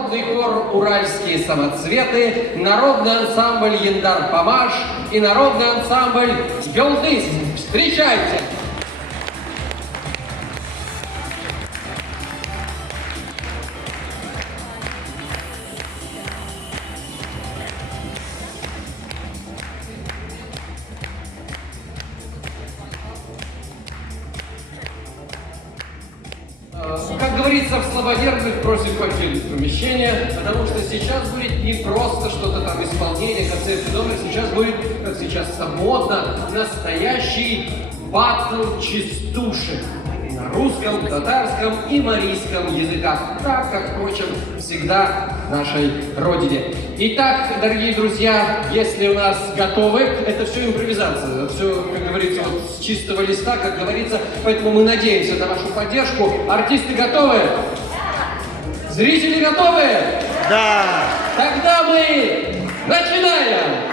Народный хор «Уральские самоцветы», народный ансамбль «Яндар-Памаш» и народный ансамбль «Елдыс». Встречайте! Как говорится, в слабонервных просим покинуть помещение, потому что сейчас будет не просто что-то там исполнение, концертный номер, сейчас будет, как сейчас модно, настоящий батл частушек на русском, татарском и марийском языках, так как, впрочем, всегда в нашей родине. Итак, дорогие друзья, если у нас готовы, это все импровизация, все, как говорится, вот с чистого листа, как говорится, поэтому мы надеемся на вашу поддержку. Артисты готовы? Зрители готовы? Да! Тогда мы начинаем!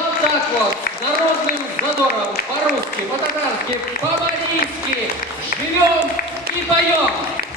Вот так вот, с народным задором, по-русски, по-татарски, по-марийски живем и поем.